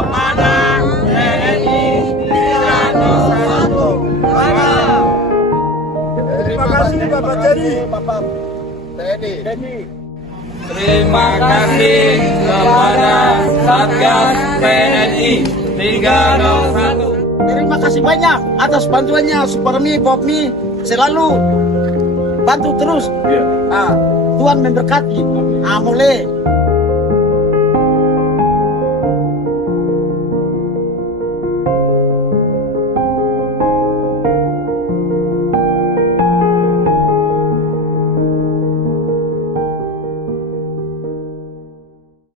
kepada TNI 301. Terima kasih Bapak Teddy. Bapak TNI. Terima kasih kepada Satgas TNI 301. Terima kasih banyak atas bantuannya. Supermi, Popmi selalu bantu terus. Tuhan memberkati. Mulai